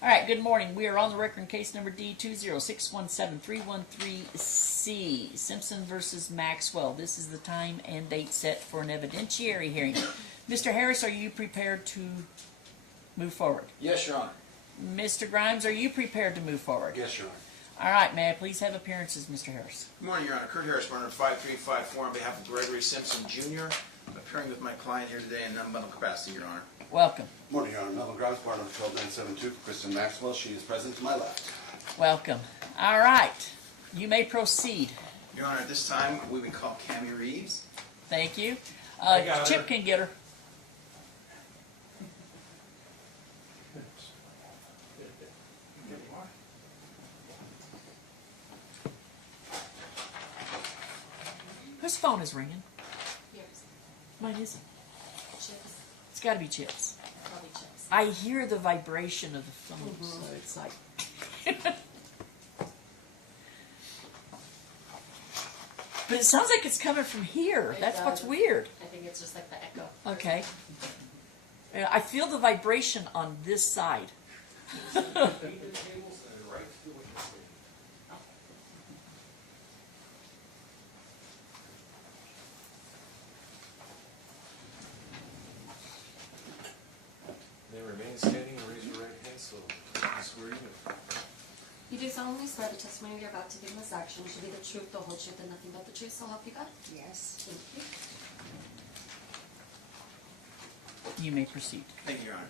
All right, good morning. We are on the record in case number D206173113C, Simpson versus Maxwell. This is the time and date set for an evidentiary hearing. Mr. Harris, are you prepared to move forward? Yes, Your Honor. Mr. Grimes, are you prepared to move forward? Yes, Your Honor. All right, may I please have appearances, Mr. Harris? Good morning, Your Honor. Kurt Harris, Runner 5354, on behalf of Gregory Simpson, Jr. I'm appearing with my client here today in non-bundle capacity, Your Honor. Welcome. Good morning, Your Honor. Melvin Grimes, partner of 12972, Kristen Maxwell. She is present to my left. Welcome. All right, you may proceed. Your Honor, at this time, we would call Cammie Reeves. Thank you. I got Chip her. can get her. Whose phone is ringing? Yours. Mine isn't. Chips. It's got to be Chip's. Probably chips. I hear the vibration of the phone, so it's like. But it sounds like it's coming from here. It That's what's does. weird. I think it's just like the echo. Okay. I feel the vibration on this side. Then remain standing and raise your right hand so I swear you do. You do solemnly swear the testimony you're about to give in this action should be the truth, the whole truth, and nothing but the truth, so help you God? Yes. Thank you. You may proceed. Thank you, Your Honor.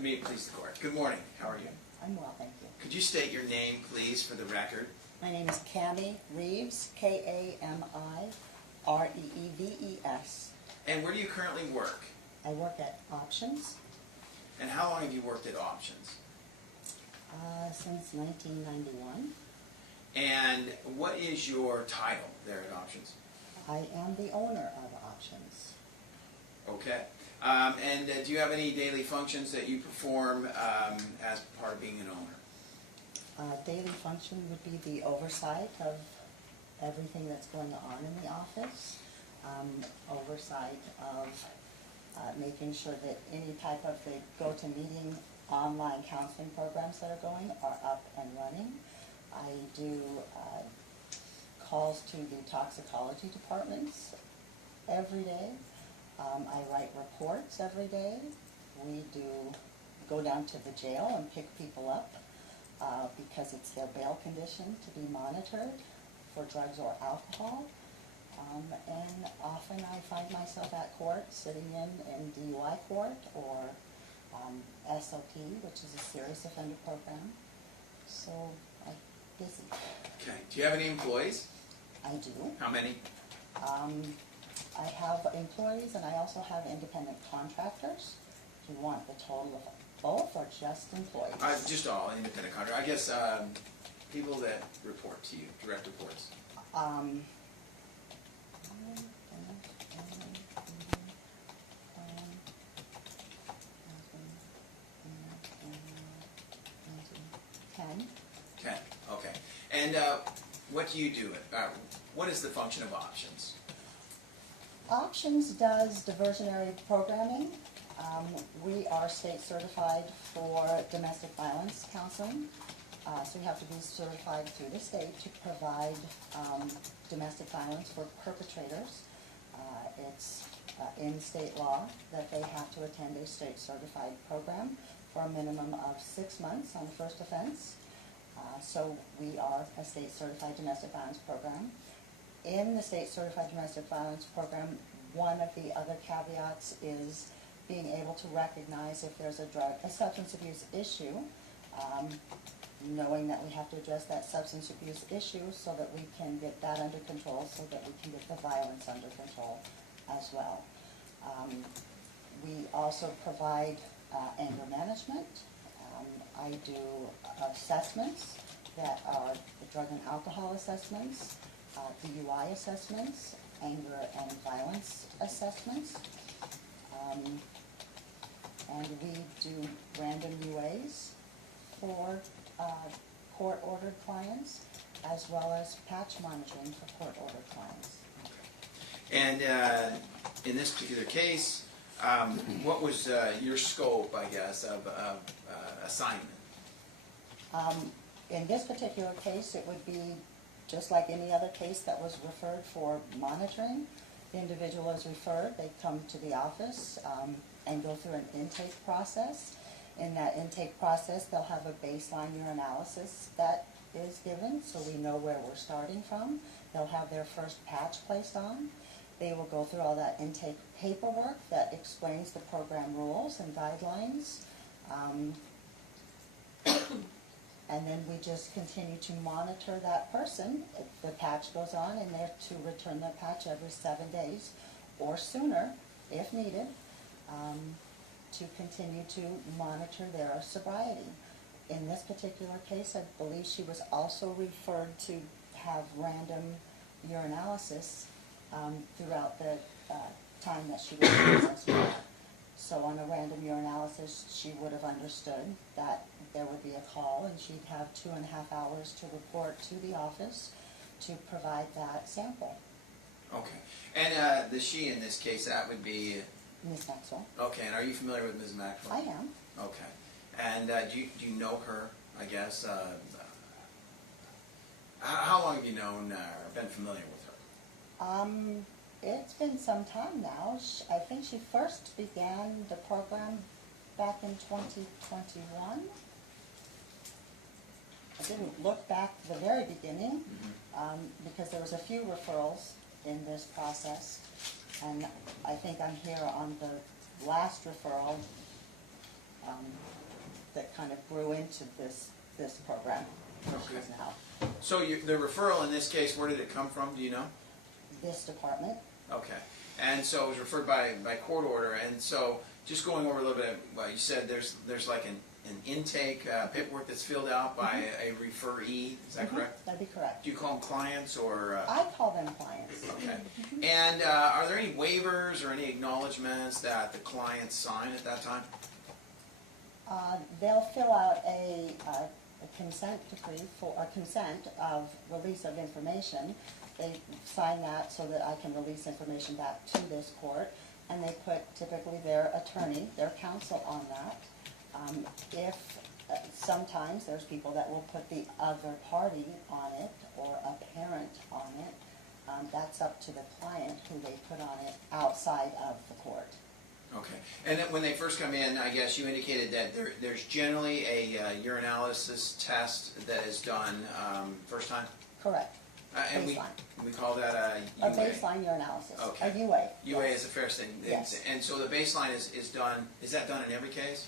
May it please the Court. Good morning. How are you? I'm well, thank you. Could you state your name, please, for the record? My name is Cammie Reeves, K-A-M-I-R-E-E-V-E-S. And where do you currently work? I work at Options And how long have you worked at Options? Since 1991. And what is your title there at Options? I am the owner of Options. Okay. And do you have any daily functions that you perform as part of being an owner? Daily function would be the oversight of everything that's going on in the office, oversight of making sure that any type of the go-to-meeting online counseling programs that are going are up and running. I do calls to the toxicology departments every day. I write reports every day. We do go down to the jail and pick people up because it's their bail condition to be monitored for drugs or alcohol. And often I find myself at court, sitting in DUI court or SOP, which is a serious offender program. So I'm busy. Okay. Do you have any employees? I do. How many? I have employees and I also have independent contractors. Do you want the total of both or just employees? Just all independent contractors. I guess people that report to you, direct reports. Ten. 10. Okay. And what do you do? What is the function of Options? Options does diversionary programming. We are state certified for domestic violence counseling. So you have to be certified through the state to provide domestic violence for perpetrators. It's in state law that they have to attend a state certified program for a minimum of 6 months on the first offense. So we are a state certified domestic violence program. In the state certified domestic violence program, one of the other caveats is being able to recognize if there's a substance abuse issue, knowing that we have to address that substance abuse issue so that we can get that under control, so that we can get the violence under control as well. We also provide anger management. I do assessments that are the drug and alcohol assessments, DUI assessments, anger and violence assessments. And we do random UAs for court-ordered clients, as well as patch monitoring for court-ordered clients. And in this particular case, what was your scope, I guess, of assignment? In this particular case, it would be just like any other case that was referred for monitoring. The individual is referred, they come to the office and go through an intake process. In that intake process, they'll have a baseline urinalysis that is given, so we know where we're starting from. They'll have their first patch placed on. They will go through all that intake paperwork that explains the program rules and guidelines. And then we just continue to monitor that person. If the patch goes on, and they're to return the patch every 7 days or sooner, if needed, to continue to monitor their sobriety. In this particular case, I believe she was also referred to have random urinalysis throughout the time that she was in access. So on a random urinalysis, she would have understood that there would be a call, and she'd have 2.5 hours to report to the office to provide that sample. Okay. And the she in this case, that would be... Ms. Maxwell? Okay, and are you familiar with Ms. Maxwell? I am. Okay. And do you know her, I guess? How long have you known or been familiar with her? It's been some time now. I think she first began the program back in 2021. I didn't look back to the very beginning because there was a few referrals in this process, and I think I'm here on the last referral that kind of grew into this program. Okay. Now, So the referral in this case, where did it come from? Do you know? this department. Okay. And so it was referred by court order. And so just going over a little bit, well, you said there's like an intake paperwork that's filled out by a referee. Is that correct? That'd be correct. Do you call them clients or? I call them clients. Okay. And are there any waivers or any acknowledgments that the clients sign at that time? They'll fill out a consent decree for a consent of release of information. They sign that so that I can release information back to this court, and they put typically their attorney, their counsel on that. If sometimes there's people that will put the other party on it or a parent on it. That's up to the client who they put on it outside of the court. Okay. And then when they first come in, I guess you indicated that there's generally a urinalysis test that is done first time? Correct. And Baseline. we call that a A UA? baseline urinalysis. Okay. A UA. UA yes. is a fair thing. Yes. And so the baseline is done, is that done in every case?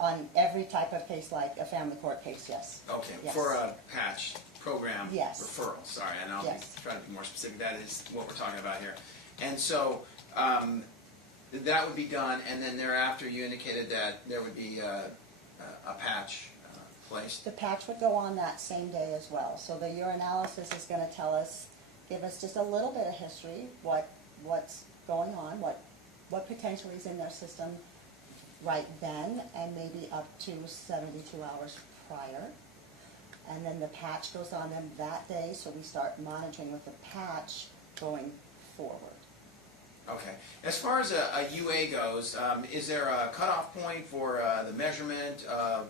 On every type of case, like a family court case, yes. Okay, Yes. for a patch program Yes. referral, sorry, and I'll Yes. try to be more specific, that is what we're talking about here. And so, that would be done, and then thereafter you indicated that there would be a patch placed? The patch would go on that same day as well. So the urinalysis is going to tell us, give us just a little bit of history, what's going on, what potentially is in their system right then, and maybe up to 72 hours prior. And then the patch goes on them that day, so we start monitoring with the patch going forward. Okay. As far as a UA goes, is there a cutoff point for the measurement of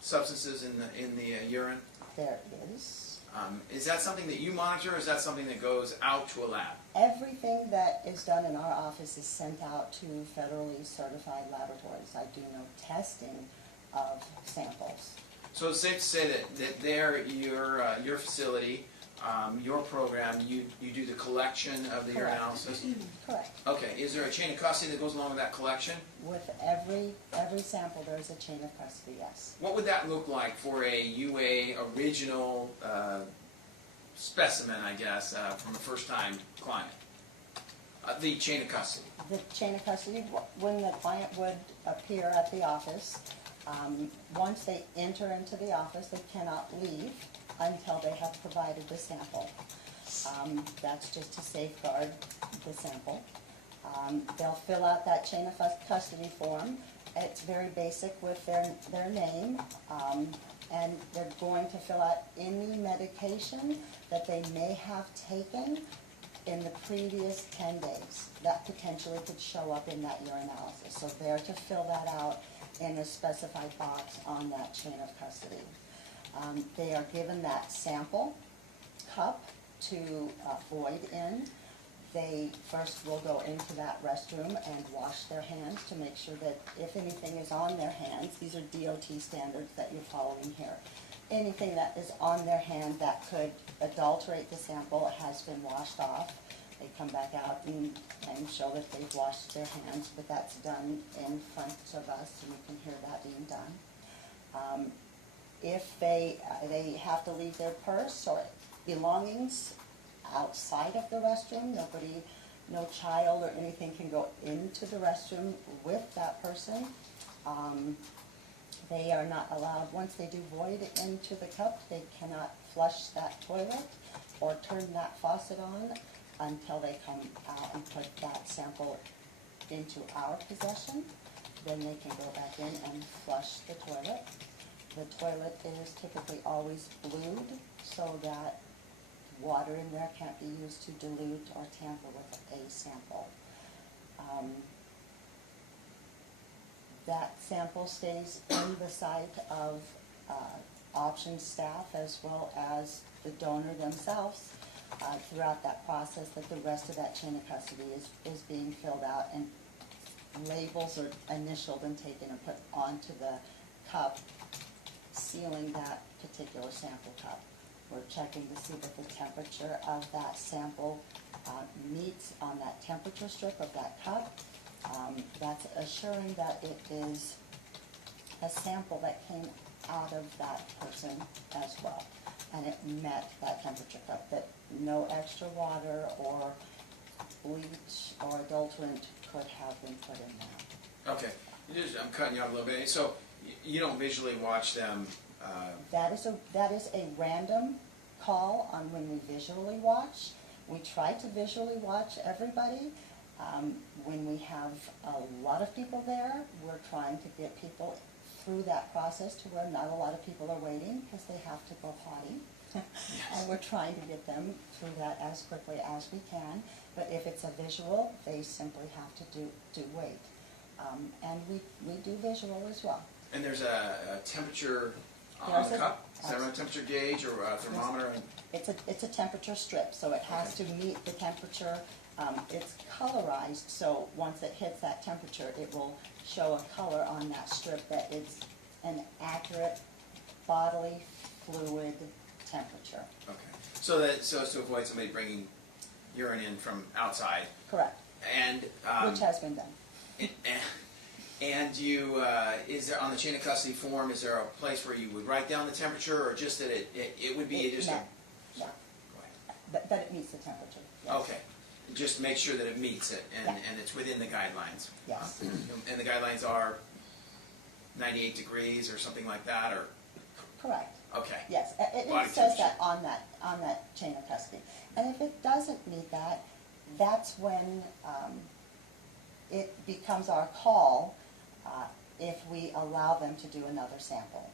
substances in the urine? There is. Is that something that you monitor, or is that something that goes out to a lab? Everything that is done in our office is sent out to federally certified laboratories. I do no testing of samples. So it's safe to say that there, your facility, your program, you do the collection of the Correct. urinalysis? Correct. Okay. Is there a chain of custody that goes along with that collection? With every sample, there's a chain of custody, yes. What would that look like for a UA original specimen, I guess, from a first-time client? The chain of custody. The chain of custody, when the client would appear at the office, once they enter into the office, they cannot leave until they have provided the sample. That's just to safeguard the sample. They'll fill out that chain of custody form. It's very basic with their name, and they're going to fill out any medication that they may have taken in the previous 10 days. That potentially could show up in that urinalysis. So they're to fill that out, in a specified box on that chain of custody. They are given that sample cup to void in. They first will go into that restroom and wash their hands to make sure that if anything is on their hands, these are DOT standards that you're following here. Anything that is on their hand that could adulterate the sample has been washed off. They come back out and show that they've washed their hands, but that's done in front of us, and you can hear that being done. If they have to leave their purse or belongings outside of the restroom, no child or anything can go into the restroom with that person. They are not allowed, once they do void into the cup, they cannot flush that toilet or turn that faucet on until they come out and put that sample into our possession. Then they can go back in and flush the toilet. The toilet is typically always blued so that water in there can't be used to dilute or tamper with a sample. That sample stays in the sight of option staff as well as the donor themselves throughout that process, that the rest of that chain of custody is being filled out, and labels are initialed and taken and put onto the cup, sealing that particular sample cup. We're checking to see that the temperature of that sample meets on that temperature strip of that cup. That's assuring that it is a sample that came out of that person as well, and it met that temperature cup, that no extra water or bleach or adulterant could have been put in there. Okay, I'm cutting you off a little bit. So you don't visually watch them. That is a random call on when we visually watch. We try to visually watch everybody. When we have a lot of people there, we're trying to get people through that process to where not a lot of people are waiting because they have to go potty. And we're trying to get them through that as quickly as we can. But if it's a visual, they simply have to do wait. And we do visual as well. And there's a temperature on There's the a- cup? Is there a temperature gauge or a thermometer? It's a temperature strip, so it has to meet the temperature. It's colorized, so once it hits that temperature, it will show a color on that strip that is an accurate bodily fluid temperature. Okay. So as to avoid somebody bringing urine in from outside. Correct, And which has been done. and you is there on the chain of custody form? Is there a place where you would write down the temperature, or just that it would be just? Yeah, Go yeah, ahead. that it meets the temperature. Yes. Okay. Just make sure that it meets it and, Yeah. and it's within the guidelines. Yes, And the guidelines are 98 degrees or something like that, or correct. okay. Yes, it Body says temperature. that on that chain of custody. And if it doesn't meet that, that's when it becomes our call if we allow them to do another sample.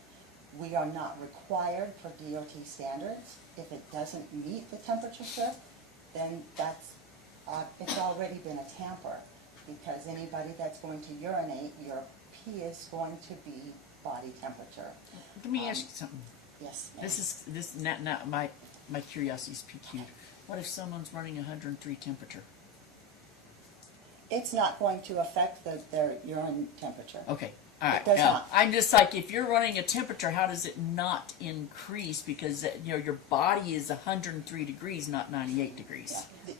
We are not required for DOT standards. If it doesn't meet the temperature strip, then it's already been a tamper, because anybody that's going to urinate, your pee is going to be body temperature. Let me ask you something. Yes, ma'am. This is not my curiosity's piqued. What if someone's running 103 temperature? It's not going to affect their urine temperature. Okay, all right. It does Now, not. I'm just like, if you're running a temperature, how does it not increase? Because your body is 103 degrees, not 98 degrees. Yeah.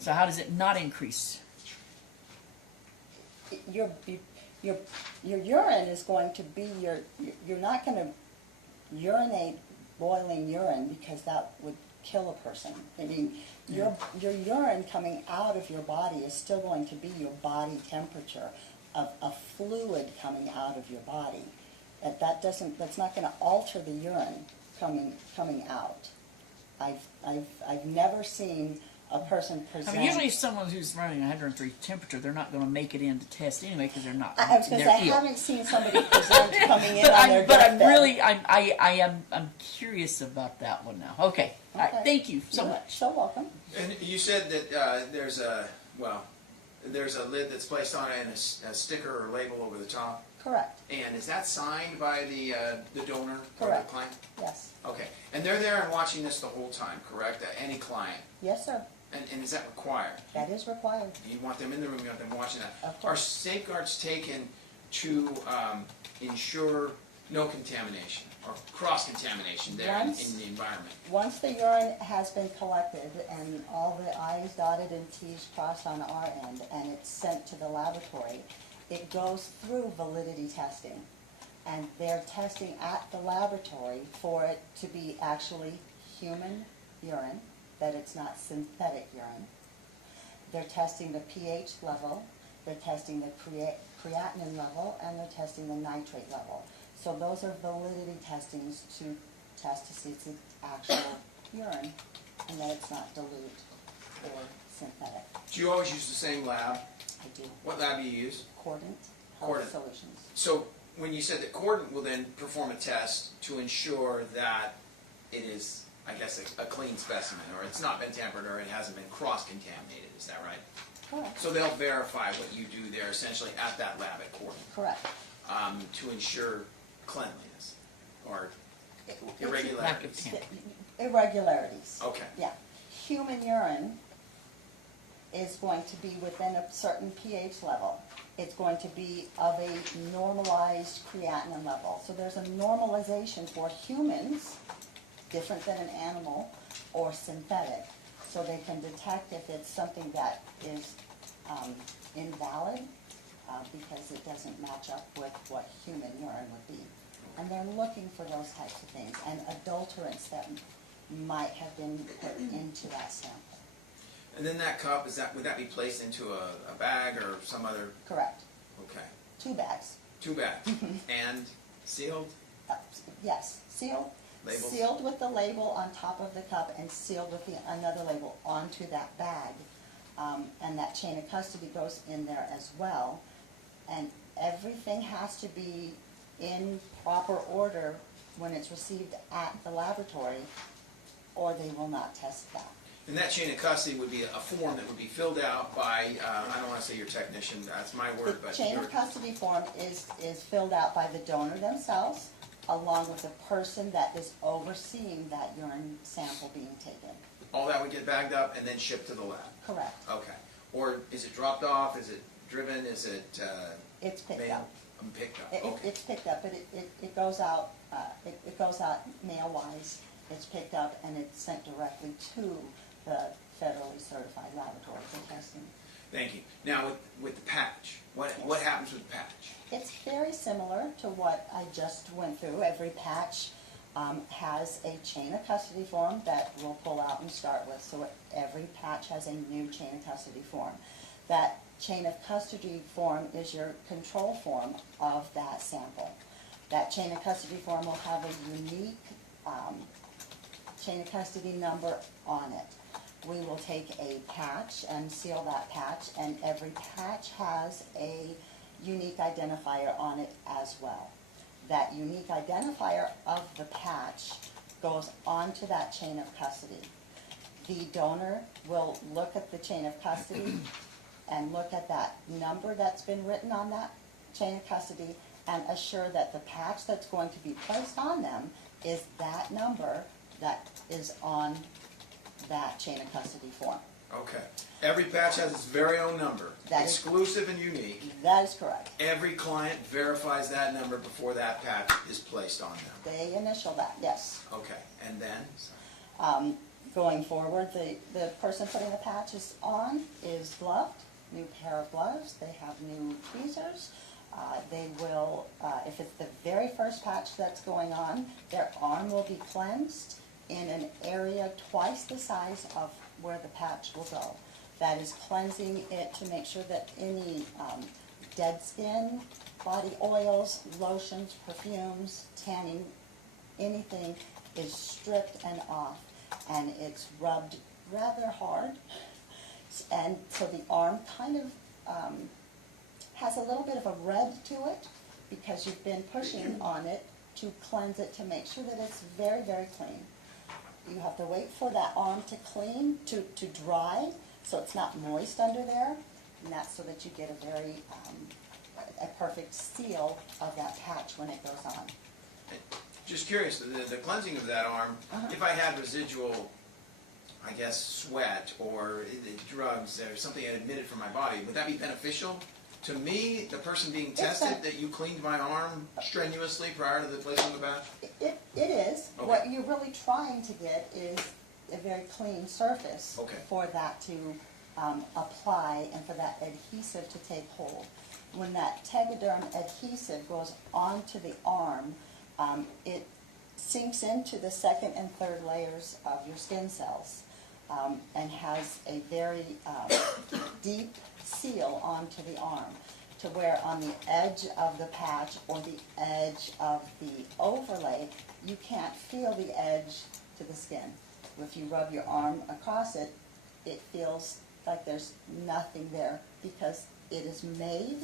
So how does it not increase? Your urine is going to be you're not going to urinate boiling urine, because that would kill a person. I mean, your urine coming out of your body is still going to be your body temperature of a fluid coming out of your body. That's not going to alter the urine coming out. I've never seen a person I present. mean, usually if someone who's running 103 temperature, they're not going to make it in to test anyway because they're not. I was going to they're say, I ill. haven't seen somebody present coming in But on their I'm deathbed. really I'm curious about that one now. Okay, all right, Okay. thank you so You're much. so welcome. And you said that there's there's a lid that's placed on it and a sticker or label over the top. Correct, And is that signed by the donor or the Correct. client? yes. Okay, and they're there and watching this the whole time, correct? Any client? Yes, sir, And is that required? that is required. You want them in the room, you want them watching that. Of Are course. safeguards taken to ensure no contamination or cross-contamination there in the environment? Once the urine has been collected and all the I's dotted and T's crossed on our end and it's sent to the laboratory, it goes through validity testing. And they're testing at the laboratory for it to be actually human urine, that it's not synthetic urine. They're testing the pH level, they're testing the creatinine level, and they're testing the nitrate level. So those are validity testings to test to see it's the actual urine and that it's not dilute or synthetic. Do you always use the same lab? I do. What lab do you use? Cordant Cordant. Health Solutions. So when you said that Cordant will then perform a test to ensure that it is, I guess, a clean specimen, or it's not been tampered, or it hasn't been cross-contaminated, is that right? Correct. So they'll verify what you do there essentially at that lab at Cordant Correct. to ensure cleanliness or It's- irregularities. Lack of Irregularities. Okay. Yeah. Human urine is going to be within a certain pH level. It's going to be of a normalized creatinine level. So there's a normalization for humans, different than an animal, or synthetic. So they can detect if it's something that is invalid because it doesn't match up with what human urine would be. And they're looking for those types of things and adulterants that might have been put into that sample. And then that cup, would that be placed into a bag or some other? Correct. Okay. 2 bags. 2 bags. And sealed? Yes, sealed. Labels? Sealed with the label on top of the cup and sealed with another label onto that bag. And that chain of custody goes in there as well. And everything has to be in proper order when it's received at the laboratory, or they will not test that. And that chain of custody would be a form that would be filled out by, I don't want to say your technician, that's my word, The but chain your, of custody form is filled out by the donor themselves, along with the person that is overseeing that urine sample being taken. all that would get bagged up and then shipped to the lab? Correct. Okay. Or is it dropped off? Is it driven? Is it It's picked mailed? up. Picked up, okay. It's picked up, but it goes out, it goes out mail-wise. It's picked up and it's sent directly to the federally certified laboratory for testing. Thank you. Now, with the patch, what happens with the patch? It's very similar to what I just went through. Every patch has a chain of custody form that we'll pull out and start with. So every patch has a new chain of custody form. That chain of custody form is your control form of that sample. That chain of custody form will have a unique chain of custody number on it. We will take a patch and seal that patch, and every patch has a unique identifier on it as well. That unique identifier of the patch goes onto that chain of custody. The donor will look at the chain of custody and look at that number that's been written on that chain of custody and assure that the patch that's going to be placed on them is that number that is on that chain of custody form. Okay. Every patch has its very own number, That is- exclusive and unique. That is correct. Every client verifies that number before that patch is placed on them. They initial that, yes. Okay. And then? Going forward, the person putting the patches on is gloved, new pair of gloves. They have new tweezers. They will, if it's the very first patch that's going on, their arm will be cleansed in an area twice the size of where the patch will go. That is cleansing it to make sure that any dead skin, body oils, lotions, perfumes, tanning, anything is stripped and off, and it's rubbed rather hard. And so the arm kind of has a little bit of a red to it because you've been pushing on it to cleanse it to make sure that it's very, very clean. You have to wait for that arm to clean, to dry, so it's not moist under there. And that's so that you get a very, a perfect seal of that patch when it goes on. Just curious, the cleansing of that arm, if I had residual, I guess, sweat or drugs or something I admitted from my body, would that be beneficial to me, the person being tested, that you cleaned my arm strenuously prior to the placement of the patch? It is. Okay. What you're really trying to get is a very clean surface Okay. for that to apply and for that adhesive to take hold. When that Tegaderm adhesive goes onto the arm, it sinks into the second and third layers of your skin cells and has a very deep seal onto the arm, to where on the edge of the patch or the edge of the overlay, you can't feel the edge to the skin. If you rub your arm across it, it feels like there's nothing there because it is made,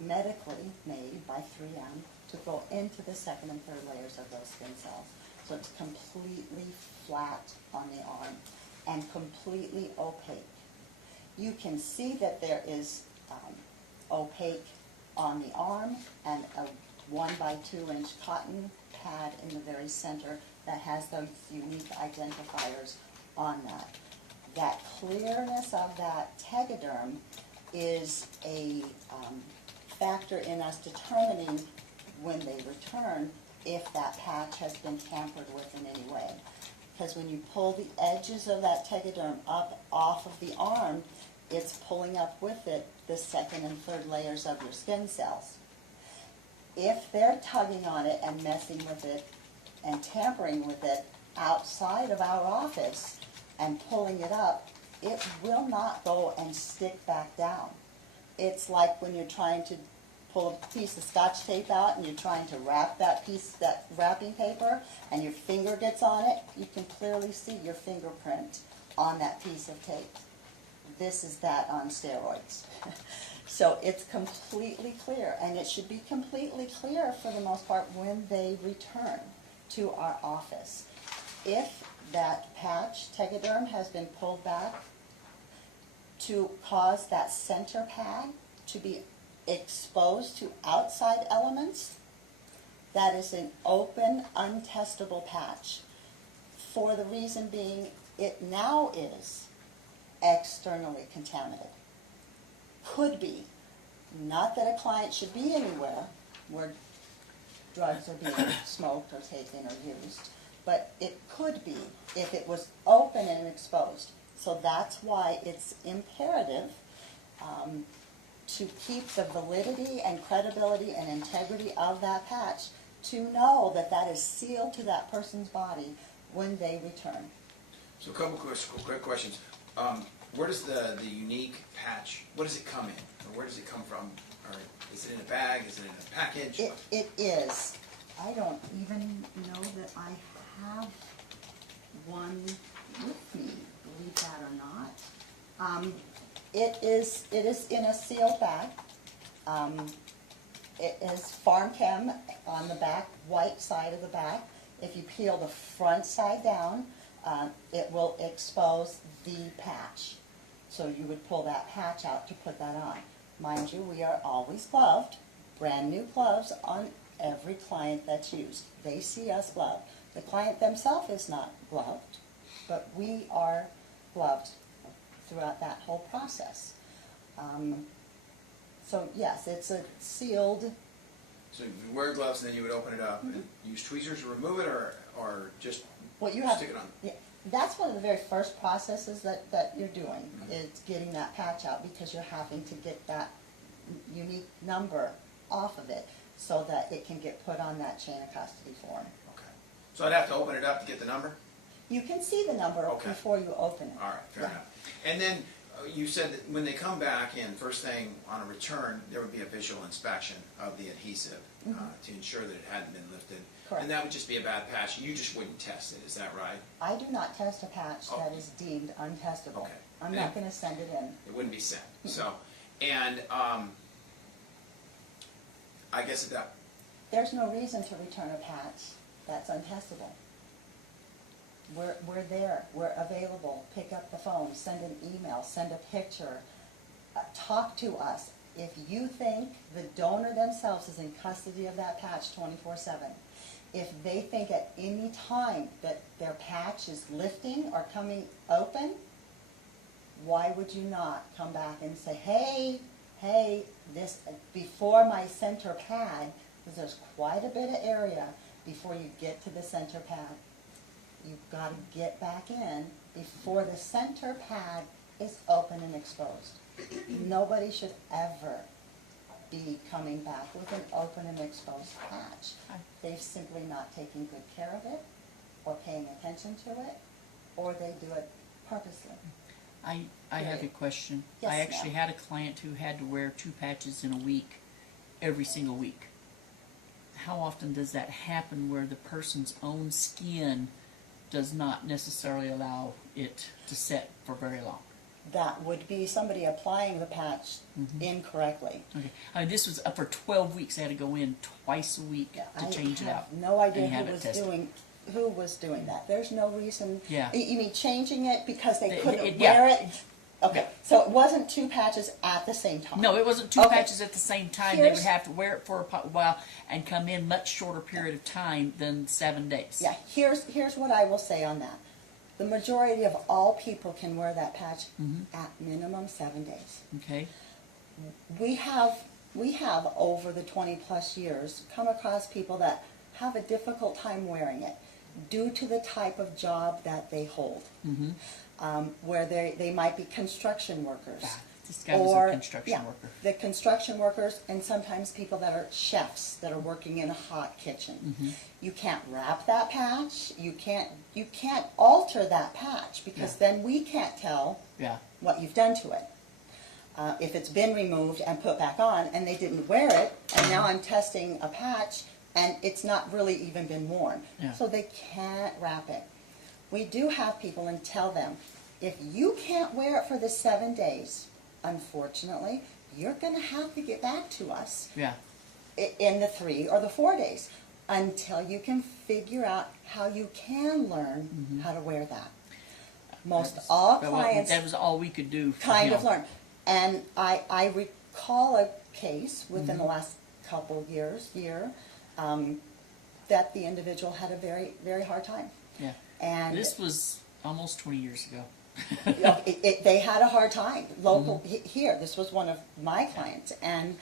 medically made by 3M to go into the second and third layers of those skin cells. So it's completely flat on the arm and completely opaque. You can see that there is opaque on the arm and a 1 by 2 inch cotton pad in the very center that has those unique identifiers on that. That clearness of that Tegaderm is a factor in us determining when they return if that patch has been tampered with in any way. Because when you pull the edges of that Tegaderm up off of the arm, it's pulling up with it the second and third layers of your skin cells. If they're tugging on it and messing with it and tampering with it outside of our office and pulling it up, it will not go and stick back down. It's like when you're trying to pull a piece of Scotch tape out and you're trying to wrap that piece, that wrapping paper, and your finger gets on it, you can clearly see your fingerprint on that piece of tape. This is that on steroids. So it's completely clear, and it should be completely clear for the most part when they return to our office. If that patch, Tegaderm, has been pulled back to cause that center pad to be exposed to outside elements, that is an open, untestable patch. For the reason being, it now is externally contaminated. Could be. Not that a client should be anywhere where drugs are being smoked or taken or used, but it could be if it was open and exposed. So that's why it's imperative to keep the validity and credibility and integrity of that patch, to know that that is sealed to that person's body when they return. So a couple quick questions. Where does the unique patch, what does it come in? Or where does it come from? Or is it in a bag? Is it in a package? It is. I don't even know that I have one with me, believe that or not. It is in a sealed bag. It is Farm Chem on the back, white side of the back. If you peel the front side down, it will expose the patch. So you would pull that patch out to put that on. Mind you, we are always gloved, brand new gloves on every client that's used. They see us gloved. The client themselves is not gloved, but we are gloved throughout that whole process. So yes, it's a sealed. So you wear gloves and then you would open it up and use tweezers to remove it, or just What you have, stick it on? yeah, that's one of the very first processes that you're doing, is getting that patch out, because you're having to get that unique number off of it so that it can get put on that chain of custody form. Okay. So I'd have to open it up to get the number? You can see the number Okay. before you open it. All right, fair Yeah. enough. And then you said that when they come back in, first thing on a return, there would be a visual inspection of the adhesive to ensure that it hadn't been lifted. Correct. And that would just be a bad patch. You just wouldn't test it, is that right? I do not test a patch Oh. that is deemed untestable. Okay. I'm not going to send it in. It wouldn't be sent. So, and I guess that, There's no reason to return a patch that's untestable. We're there. We're available. Pick up the phone, send an email, send a picture. talk to us. If you think the donor themselves is in custody of that patch 24/7, if they think at any time that their patch is lifting or coming open, why would you not come back and say, hey, this, before my center pad, because there's quite a bit of area before you get to the center pad. You've got to get back in before the center pad is open and exposed. Nobody should ever be coming back with an open and exposed patch. They've simply not taken good care of it, or paying attention to it, or they do it purposely. I have a question. Yes, I actually ma'am. had a client who had to wear 2 patches in a week, every single week. How often does that happen where the person's own skin does not necessarily allow it to set for very long? That would be somebody applying the patch incorrectly. Okay. I mean, this was up for 12 weeks. They had to go in twice a week to change it out. I have no idea and have who it was tested. doing that. There's no reason. Yeah. You mean changing it because they couldn't yeah. wear it? Okay, so it wasn't 2 patches at the same time? No, it wasn't 2 Okay. patches at the same time. They would Here's- have to wear it for a while and come in much shorter period of time than 7 days. Yeah, here's what I will say on that. The majority of all people can wear that patch at minimum 7 days. Okay. We have over the 20+ years come across people that have a difficult time wearing it due to the type of job that they hold. Where they might be construction workers. This guy was a construction worker. The construction workers, and sometimes people that are chefs that are working in a hot kitchen. You can't wrap that patch. You can't alter that patch, because then we can't tell Yeah. what you've done to it. If it's been removed and put back on and they didn't wear it, and now I'm testing a patch and it's not really even been worn. Yeah. So they can't wrap it. We do have people and tell them, if you can't wear it for the 7 days, unfortunately, you're going to have to get back to us Yeah. in the 3 or the 4 days until you can figure out how you can learn how to wear that. Most all clients That was all we could do. For kind him. of learn. And I recall a case within the last couple of year, that the individual had a very, very hard time. Yeah. And This was almost 20 years ago. you know, they had a hard time. Local here, this was one of my clients, and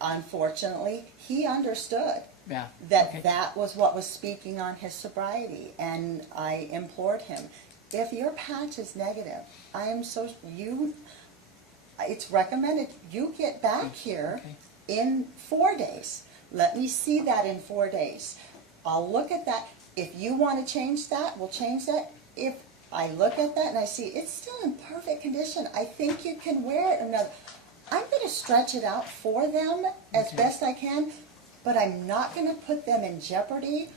unfortunately, he understood Yeah. that Okay. that was what was speaking on his sobriety, and I implored him, if your patch is negative, it's recommended you get back here Okay. in 4 days. Let me see that in 4 days. I'll look at that. If you want to change that, we'll change that. If I look at that and I see it's still in perfect condition, I think you can wear it another. I'm going to stretch it out for them as best I can, but I'm not going to put them in jeopardy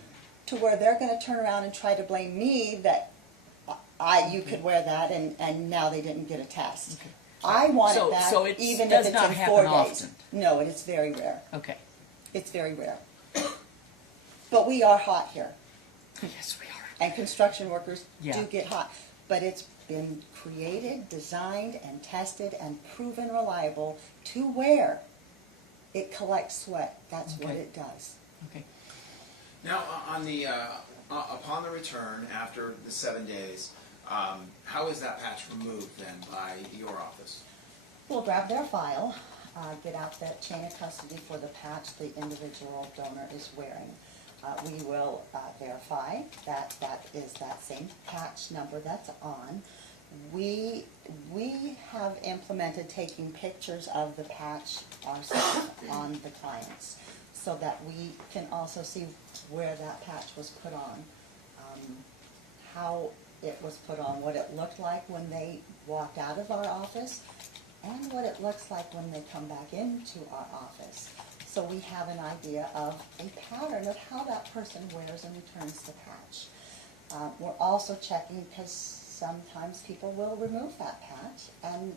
to where they're going to turn around and try to blame me that you could wear that and now they didn't get a test. Okay. I want So- it back so it even does if it's not in happen 4 days. often. No, it is very rare. Okay. It's very rare. But we are hot here, Yes, we are. and construction workers Yeah. do get hot. But it's been created, designed, and tested, and proven reliable to where it collects sweat. That's what Okay. it does. Okay. Now, on the upon the return after the 7 days, how is that patch removed then by your office? We'll grab their file, get out that chain of custody for the patch the individual donor is wearing. We will verify that that is that same patch number that's on. We have implemented taking pictures of the patch ourselves on the clients, so that we can also see where that patch was put on, how it was put on, what it looked like when they walked out of our office, and what it looks like when they come back into our office. So we have an idea of a pattern of how that person wears and returns the patch. We're also checking, because sometimes people will remove that patch, and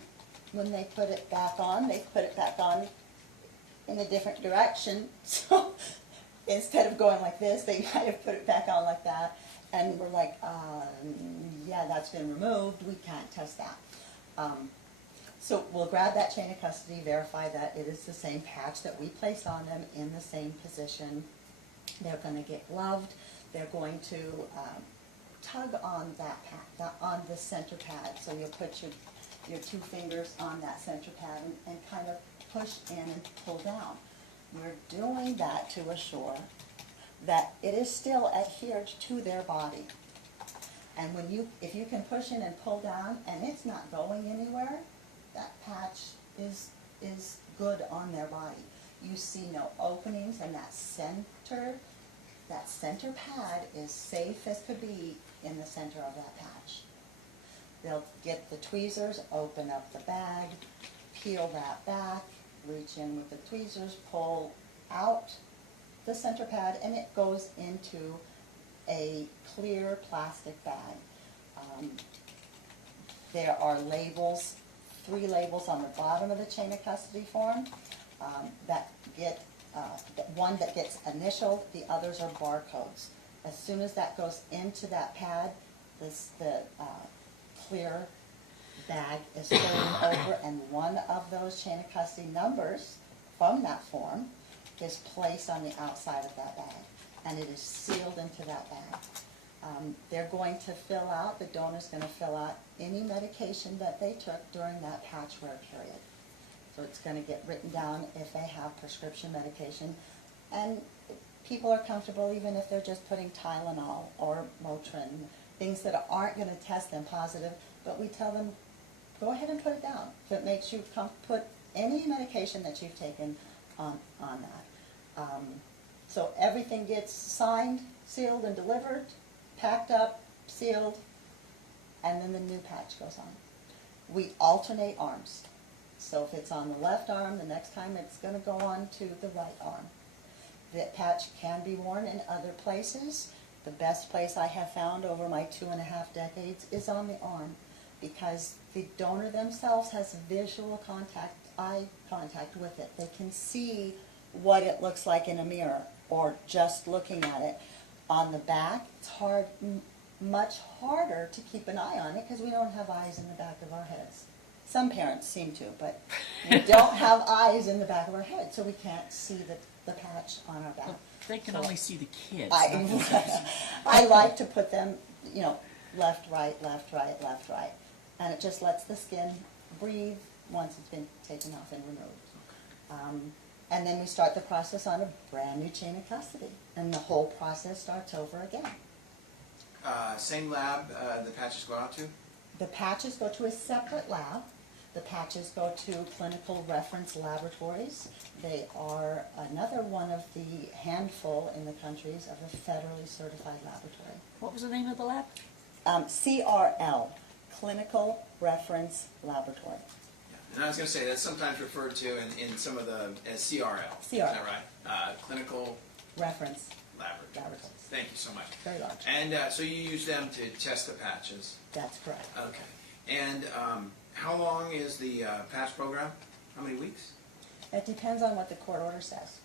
when they put it back on, they put it back on in a different direction. So instead of going like this, they might have put it back on like that. And we're like, yeah, that's been removed. We can't test that. So we'll grab that chain of custody, verify that it is the same patch that we placed on them in the same position. They're gonna get gloved, they're going to tug on that pad, on the center pad. So you'll put your two fingers on that center pad and kind of push in and pull down. We're doing that to assure that it is still adhered to their body. And if you can push in and pull down and it's not going anywhere, that patch is good on their body. You see no openings, and that center pad is safe as could be in the center of that patch. They'll get the tweezers, open up the bag, peel that back, reach in with the tweezers, pull out the center pad, and it goes into a clear plastic bag. There are labels, 3 labels on the bottom of the chain of custody form that get, one that gets initialed, the others are barcodes. As soon as that goes into that pad, the clear bag is folded over, and one of those chain of custody numbers from that form is placed on the outside of that bag, and it is sealed into that bag. They're going to fill out, the donor's going to fill out any medication that they took during that patch wear period. So it's going to get written down if they have prescription medication, and people are comfortable even if they're just putting Tylenol or Motrin, things that aren't going to test them positive, but we tell them, go ahead and put it down. If it makes you put any medication that you've taken on that. So everything gets signed, sealed, and delivered, packed up, sealed, and then the new patch goes on. We alternate arms. So if it's on the left arm, the next time it's going to go on to the right arm. The patch can be worn in other places. The best place I have found over my 2.5 decades is on the arm, because the donor themselves has visual contact, eye contact with it. They can see what it looks like in a mirror or just looking at it. On the back, it's hard, much harder to keep an eye on it because we don't have eyes in the back of our heads. Some parents seem to, but we don't have eyes in the back of our head, so we can't see the patch on our back. But they can So only see the kids. not the adults. I like to put them, left, right, left, right, left, right. And it just lets the skin breathe once it's been taken off and removed. And then we start the process on a brand new chain of custody. And the whole process starts over again. Same lab the patches go out to? The patches go to a separate lab. The patches go to clinical reference laboratories. They are another one of the handful in the countries of a federally certified laboratory. What was the name of the lab? CRL, Clinical Reference Laboratory. Yeah. And I was going to say, that's sometimes referred to in some of the, as CRL. Is CRL. that right? Clinical Reference Laboratories. Laboratories. Thank you so much. Very large. And so you use them to test the patches. That's correct. Okay. And how long is the patch program? How many weeks? It depends on what the court order says.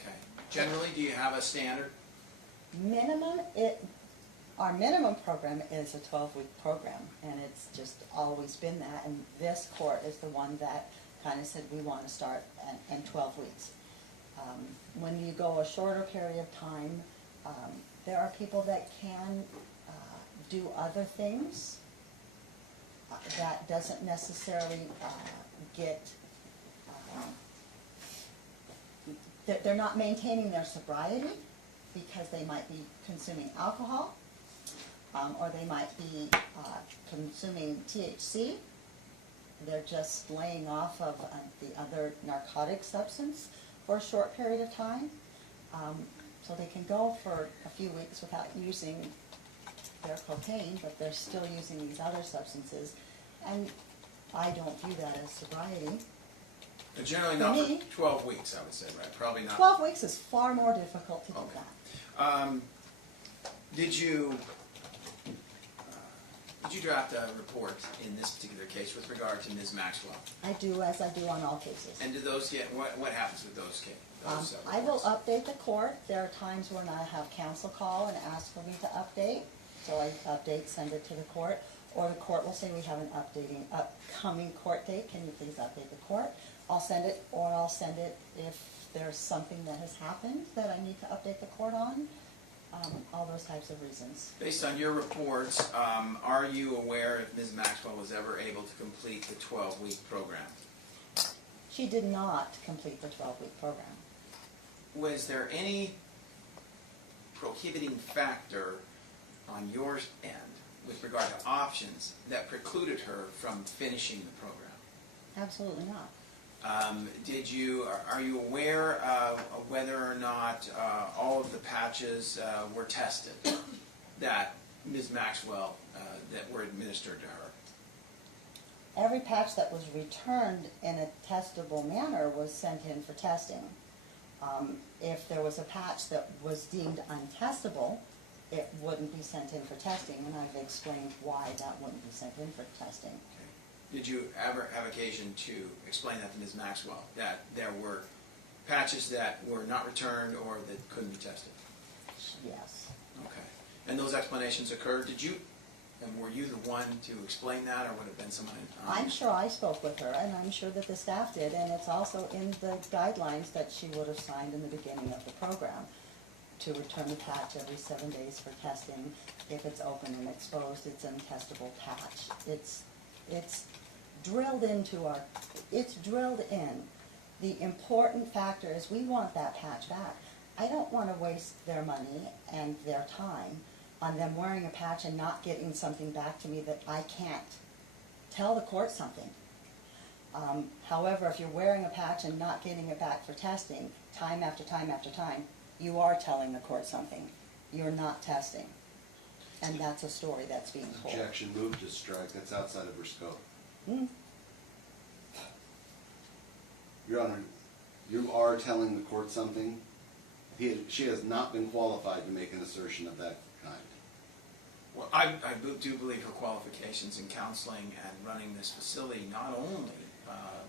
Okay. Generally, do you have a standard? Our minimum program is a 12-week program, and it's just always been that, and this court is the one that kind of said we want to start in 12 weeks. When you go a shorter period of time, there are people that can do other things. That doesn't necessarily they're not maintaining their sobriety because they might be consuming alcohol, or they might be consuming THC. They're just laying off of the other narcotic substance for a short period of time. So they can go for a few weeks without using their cocaine, but they're still using these other substances. And I don't view that as sobriety. But generally For not me- for 12 weeks, I would say, right? Probably not. 12 weeks is far more difficult to do Okay. that. Did you draft a report in this particular case with regard to Ms. Maxwell? I do as I do on all cases. And do those get, what happens with those cases? I will update the court. There are times when I have counsel call and ask for me to update, so I update, send it to the court. or the court will say we have an upcoming court date, can you please update the court? I'll send it, or I'll send it if there's something that has happened that I need to update the court on, all those types of reasons. Based on your reports, are you aware if Ms. Maxwell was ever able to complete the 12-week program? She did not complete the 12-week program. Was there any prohibiting factor on your end with regard to options that precluded her from finishing the program? Absolutely not. Are you aware of whether or not all of the patches were tested that Ms. Maxwell, that were administered to her? Every patch that was returned in a testable manner was sent in for testing. If there was a patch that was deemed untestable, it wouldn't be sent in for testing, and I've explained why that wouldn't be sent in for testing. Okay. Did you ever have occasion to explain that to Ms. Maxwell, that there were patches that were not returned or that couldn't be tested? Yes. Okay. And those explanations occurred, and were you the one to explain that, or would it have been someone? I'm sure I spoke with her, and I'm sure that the staff did, and it's also in the guidelines that she would have signed in the beginning of the program, to return the patch every 7 days for testing. If it's open and exposed, it's an untestable patch. It's drilled into it's drilled in. The important factor is we want that patch back. I don't want to waste their money and their time on them wearing a patch and not getting something back to me that I can't tell the court something. However, if you're wearing a patch and not getting it back for testing, time after time after time, you are telling the court something. You're not testing. And that's a story that's being told. Objection, move to strike, that's outside of her scope. Your Honor, you are telling the court something. She has not been qualified to make an assertion of that kind. Well, I do believe her qualifications in counseling and running this facility not only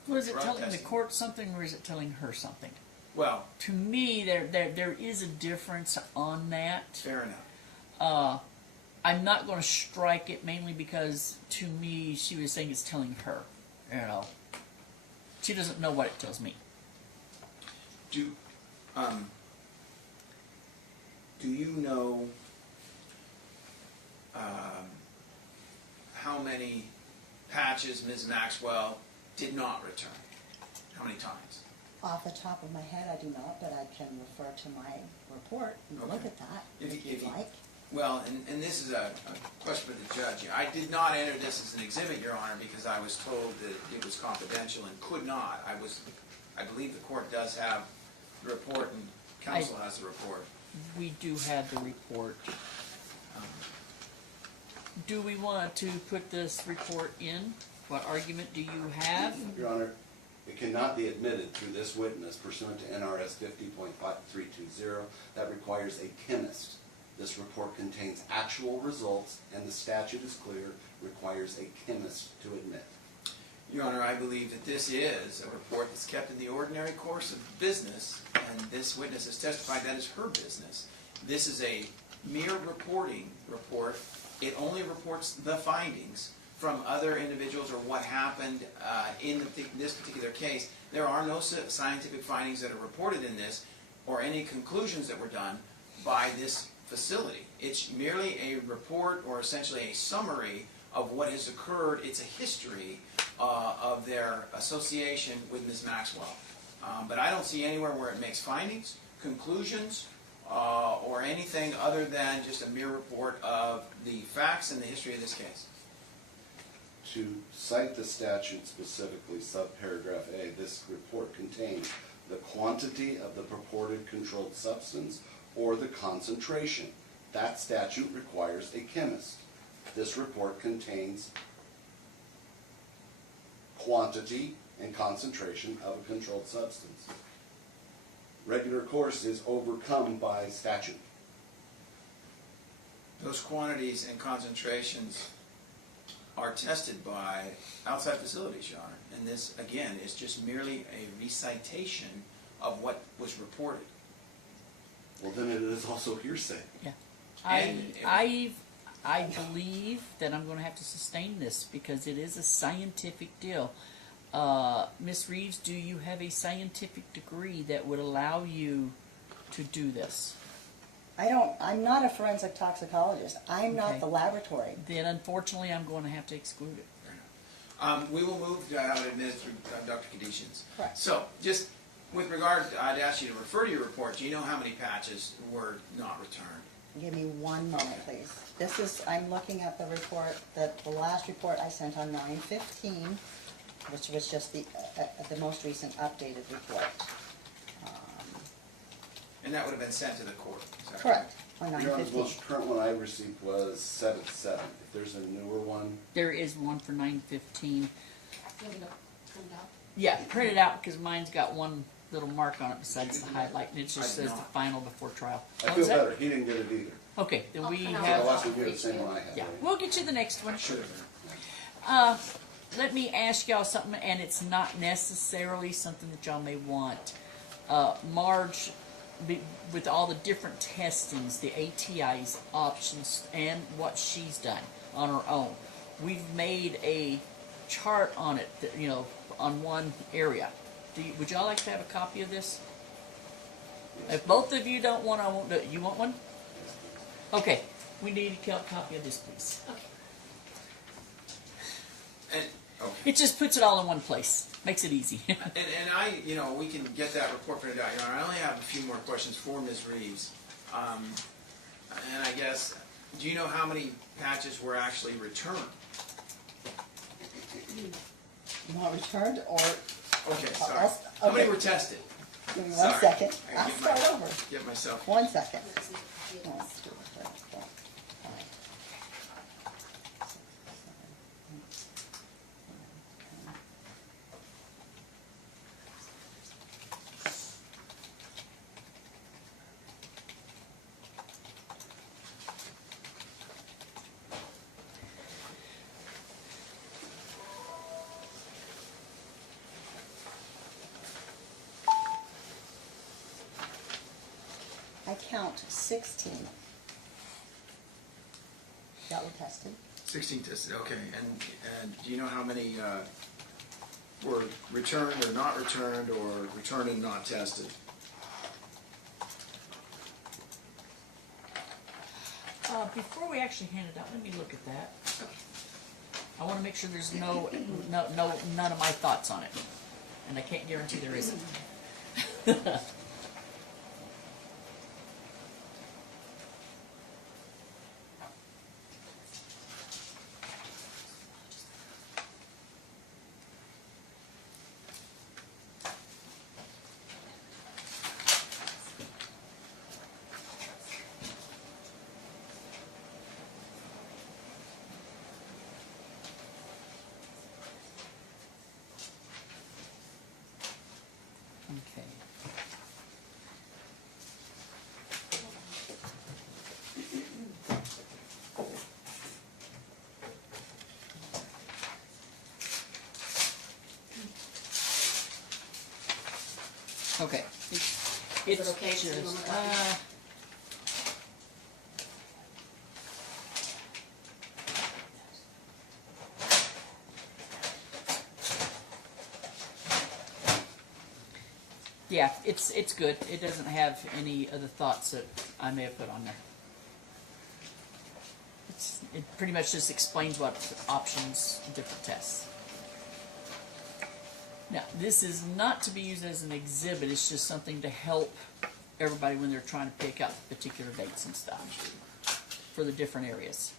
Was it drug telling the testing. court something, or is it telling her something? Well, To me, there is a difference on that. fair enough. I'm not going to strike it mainly because, to me, she was saying it's telling her. You know, she doesn't know what it tells me. Do you know how many patches Ms. Maxwell did not return? How many times? Off the top of my head, I do not, but I can refer to my report and look Okay. at that If if you- you'd like. Well, and this is a question for the judge. I did not enter this as an exhibit, Your Honor, because I was told that it was confidential and could not. I believe the court does have the report and counsel has the report. We do have the report. Do we want to put this report in? What argument do you have? Your Honor, it cannot be admitted through this witness pursuant to NRS 50.320. That requires a chemist. This report contains actual results, and the statute is clear, requires a chemist to admit. Your Honor, I believe that this is a report that's kept in the ordinary course of business, and this witness has testified that is her business. This is a mere reporting report. It only reports the findings from other individuals or what happened in this particular case. There are no scientific findings that are reported in this or any conclusions that were done by this facility. It's merely a report or essentially a summary of what has occurred. It's a history of their association with Ms. Maxwell. But I don't see anywhere where it makes findings, conclusions, or anything other than just a mere report of the facts and the history of this case. To cite the statute specifically, subparagraph A, this report contains the quantity of the purported controlled substance or the concentration. That statute requires a chemist. This report contains quantity and concentration of a controlled substance. Regular course is overcome by statute. Those quantities and concentrations are tested by outside facilities, Your Honor. And this, again, is just merely a recitation of what was reported. Well, then it is also hearsay. Yeah. And- I believe that I'm going to have to sustain this because it is a scientific deal. Miss Reeves, do you have a scientific degree that would allow you to do this? I'm not a forensic toxicologist. I'm not Okay. the laboratory. Then unfortunately I'm going to have to exclude it. We will move to how to administer Dr. Conditions. Correct. So, just with regard, I'd ask you to refer to your report. Do you know how many patches were not returned? Give me one moment, please. I'm looking at the report, the last report I sent on 9/15, which was just the most recent updated report. And that would have been sent to the court. Is that Correct, on Your Honor, the 9/15. most current one I received was 7/7. If there's a newer one, There is one for 9/15. You want me to print it out? Yeah, print it out because mine's got one little mark on it besides the highlight, and it just I says did the not. final before trial. I What feel was that? better. He didn't get it either. Okay, then I'll we print out So have. I'll ask him to get the same one I had. Yeah, we'll get you the next one. Should have been. Let me ask y'all something, and it's not necessarily something that y'all may want. Marge, with all the different testings, the ATIs, options, and what she's done on her own, we've made a chart on it, that, on one area. Would y'all like to have a copy of this? If both of you don't want, I won't do it. You want one? Okay, we need a copy of this, please. Okay. And, okay. It just puts it all in one place. Makes it easy. And we can get that report printed out. I only have a few more questions for Ms. Reeves. And I guess, do you know how many patches were actually returned? Not returned, or, Okay, sorry. I'll- How many okay. were tested? give me Sorry. one second. I I'll get start my- over. Get myself. 1 second. Let's see if it 1, is. 2, 3, 4, 5. I count 16 that were tested. 16 tested, okay. And do you know how many were returned or not returned, or returned and not tested? Before we actually hand it out, let me look at that. I want to make sure there's none of my thoughts on it, and I can't guarantee there isn't. Okay. Okay. Is it okay to just, move it? yeah, it's good. It doesn't have any of the thoughts that I may have put on there. It pretty much just explains what options, different tests. Now, this is not to be used as an exhibit. It's just something to help everybody when they're trying to pick out particular dates and stuff for the different areas.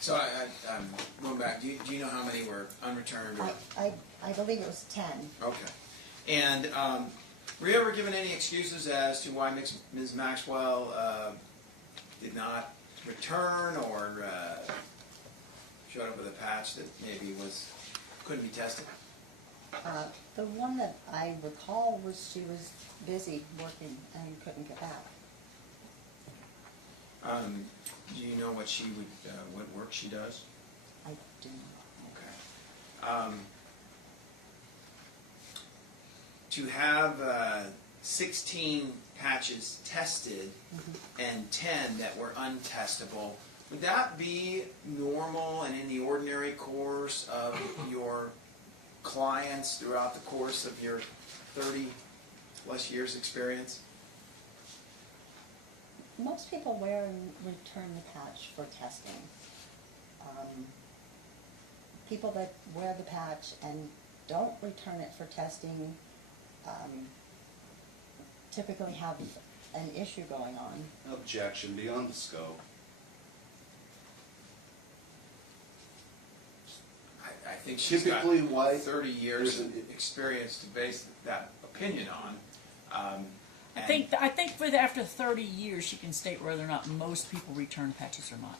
So I'm going back. Do you know how many were unreturned? Or? I believe it was 10. Okay. And were you ever given any excuses as to why Ms. Maxwell did not return or showed up with a patch that maybe couldn't be tested? The one that I recall was she was busy working and couldn't get back. Do you know what she would, what work she does? I do not. Okay. To have 16 patches tested and 10 that were untestable, would that be normal and in the ordinary course of your clients throughout the course of your 30-plus years experience? Most people wear and return the patch for testing. People that wear the patch and don't return it for testing typically have an issue going on. Objection beyond the scope. I think she's got Typically, why 30 years there's of an- experience to base that opinion on. I think for after 30 years, she can state whether or not most people return patches or not.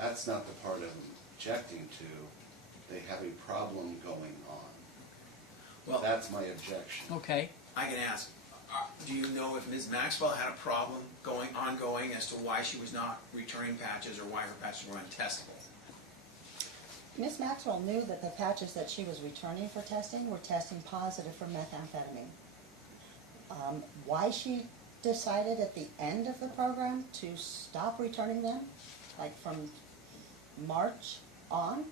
That's not the part I'm objecting to. They have a problem going on. Well, That's my objection. Okay. I can ask, do you know if Ms. Maxwell had a problem ongoing as to why she was not returning patches or why her patches were untestable? Ms. Maxwell knew that the patches that she was returning for testing were testing positive for methamphetamine. Why she decided at the end of the program to stop returning them, like from March on,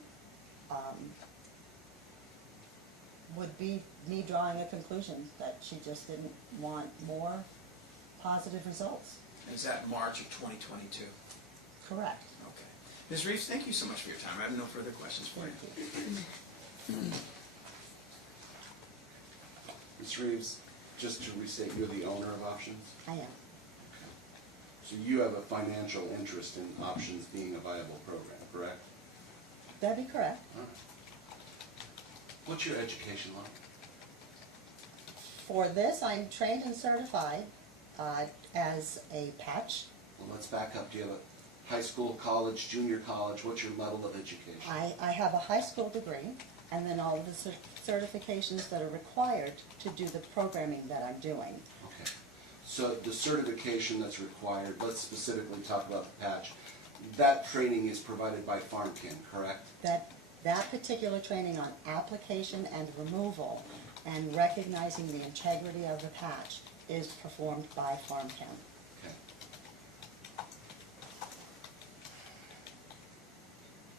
would be me drawing a conclusion that she just didn't want more positive results. Is that March of 2022? Correct. Okay. Ms. Reeves, thank you so much for your time. I have no further questions for you. Thank you. Ms. Reeves, just to restate, you're the owner of Options? I am. So you have a financial interest in Options being a viable program, correct? That'd be correct. All right. What's your education like? For this, I'm trained and certified as a patch. Well, let's back up. Do you have a high school, college, junior college? What's your level of education? I have a high school degree, and then all of the certifications that are required to do the programming that I'm doing. Okay. So the certification that's required, let's specifically talk about the patch. That training is provided by PharmChem, correct? That particular training on application and removal and recognizing the integrity of the patch is performed by PharmChem. Okay.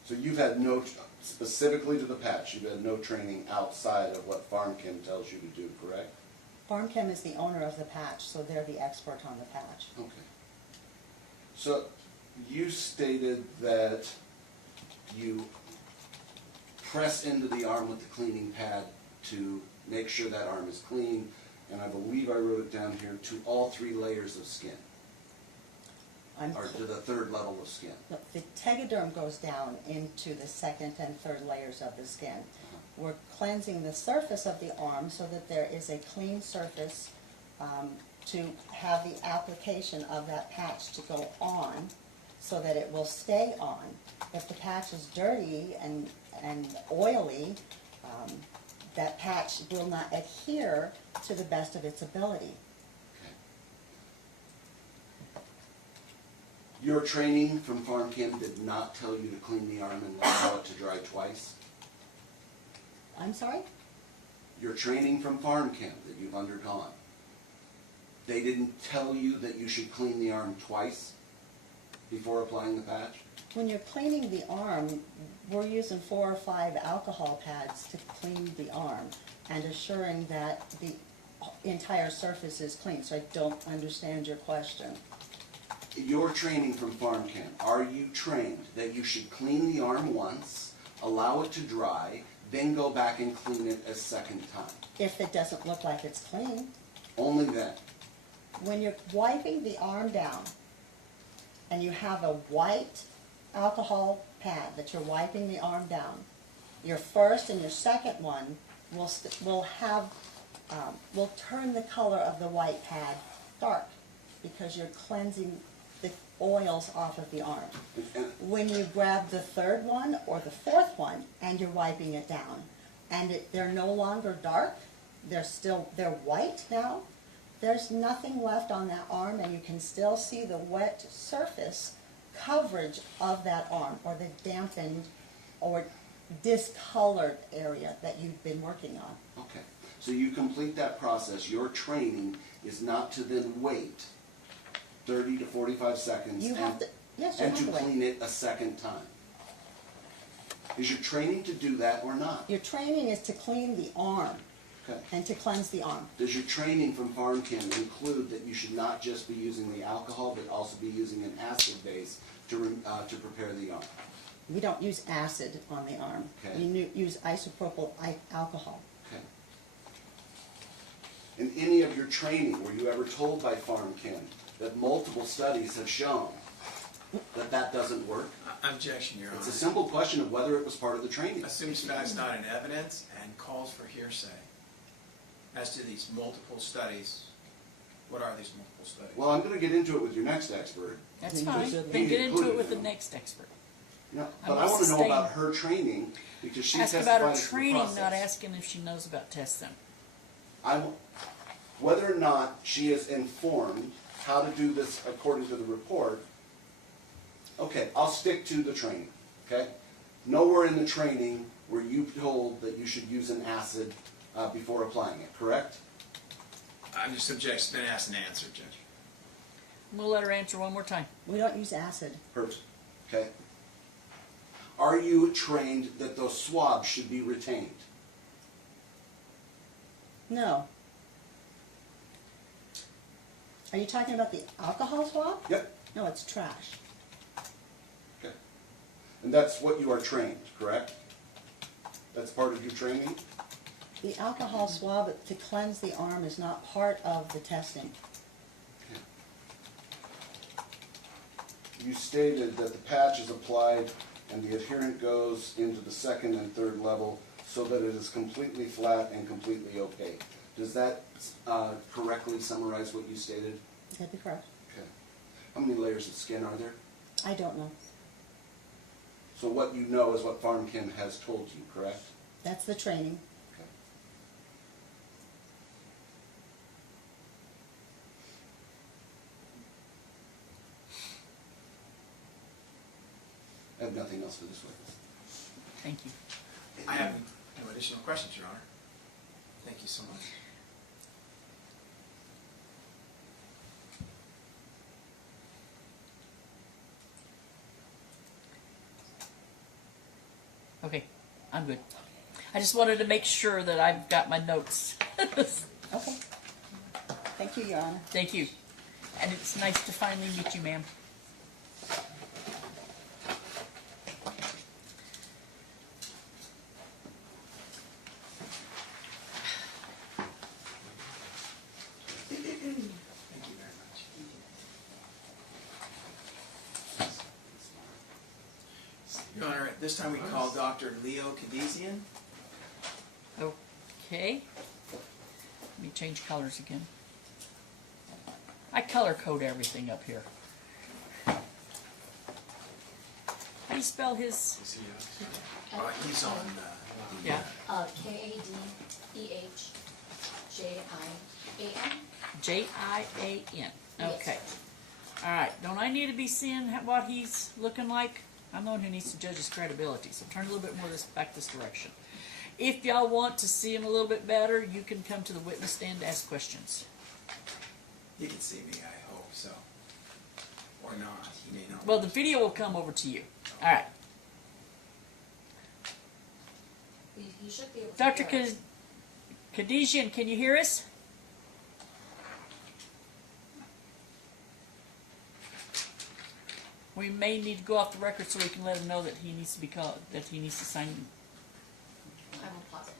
So you've had no, specifically to the patch, you've had no training outside of what PharmChem tells you to do, correct? PharmChem is the owner of the patch, so they're the expert on the patch. Okay. So you stated that you press into the arm with the cleaning pad to make sure that arm is clean, and I believe I wrote it down here, to all 3 layers of skin, or to the 3rd level of skin. The tegaderm goes down into the 2nd and 3rd layers of the skin. We're cleansing the surface of the arm so that there is a clean surface to have the application of that patch to go on so that it will stay on. If the patch is dirty and oily, that patch will not adhere to the best of its ability. Okay. Your training from PharmChem did not tell you to clean the arm and allow it to dry twice? I'm sorry? Your training from PharmChem that you've undergone, they didn't tell you that you should clean the arm twice before applying the patch? When you're cleaning the arm, we're using 4 or 5 alcohol pads to clean the arm and assuring that the entire surface is clean. So I don't understand your question. Your training from PharmChem, are you trained that you should clean the arm once, allow it to dry, then go back and clean it a second time? If it doesn't look like it's clean, Only then. when you're wiping the arm down and you have a white alcohol pad that you're wiping the arm down, your first and your second one will turn the color of the white pad dark because you're cleansing the oils off of the arm. And When you grab the 3rd one or the 4th one and you're wiping it down, and they're no longer dark, they're white now, There's nothing left on that arm, and you can still see the wet surface coverage of that arm, or the dampened or discolored area that you've been working on. Okay, so you complete that process. Your training is not to then wait 30 to 45 seconds You have to, yes, you and have to to wait. clean it a second time. Is your training to do that or not? Your training is to clean the arm Okay. and to cleanse the arm. Does your training from PharmChem include that you should not just be using the alcohol, but also be using an acid base to prepare the arm? We don't use acid on the arm. Okay. We use isopropyl alcohol. Okay. In any of your training, were you ever told by PharmChem that multiple studies have shown that that doesn't work? Objection, Your Honor. It's a simple question of whether it was part of the training. Assumes facts not in evidence and calls for hearsay. As to these multiple studies, what are these multiple studies? Well, I'm going to get into it with your next expert. That's Then fine. you should Then get into include it with it. the next expert. No, I but I will want to know sustain- about her training because she Ask testified about her as to the training, process. not asking if she knows about testing. Whether or not she is informed how to do this according to the report, okay, I'll stick to the training, okay? Nowhere in the training were you told that you should use an acid before applying it, correct? I'm just it's been asked and answered, Judge. I'm gonna let her answer one more time. We don't use acid. Perfect, okay? Are you trained that those swabs should be retained? No. Are you talking about the alcohol swab? Yep. No, it's trash. Okay. And that's what you are trained, correct? That's part of your training? The alcohol swab to cleanse the arm is not part of the testing. You stated that the patch is applied and the adherent goes into the second and third level so that it is completely flat and completely opaque. Does that correctly summarize what you stated? That'd be correct. Okay. How many layers of skin are there? I don't know. So what you know is what PharmChem has told you, correct? That's the training. Okay. I have nothing else for this witness. Thank you. I have no additional questions, Your Honor. Thank you so much. Okay, I'm good. I just wanted to make sure that I've got my notes. Okay. Thank you, Your Honor. Thank you. And it's nice to finally meet you, ma'am. Thank you very much. Your Honor, at this time we call Dr. Leo Kadesian. Okay. Let me change colors again. I color code everything up here. How do you spell his? Is he, He's on, Yeah. K-A-D-E-H-J-I-A-N. J-I-A-N. Yes. Okay. All right. Don't I need to be seeing what he's looking like? I'm the one who needs to judge his credibility. So turn a little bit more back this direction. If y'all want to see him a little bit better, you can come to the witness stand to ask questions. you can see me, I hope so. Or not, he may not. Well, the video will come over to you. All right. You should be able to Dr. hear us. Kadesian, can you hear us? We may need to go off the record so we can let him know that he needs to be called, that he needs to sign. I will pause it.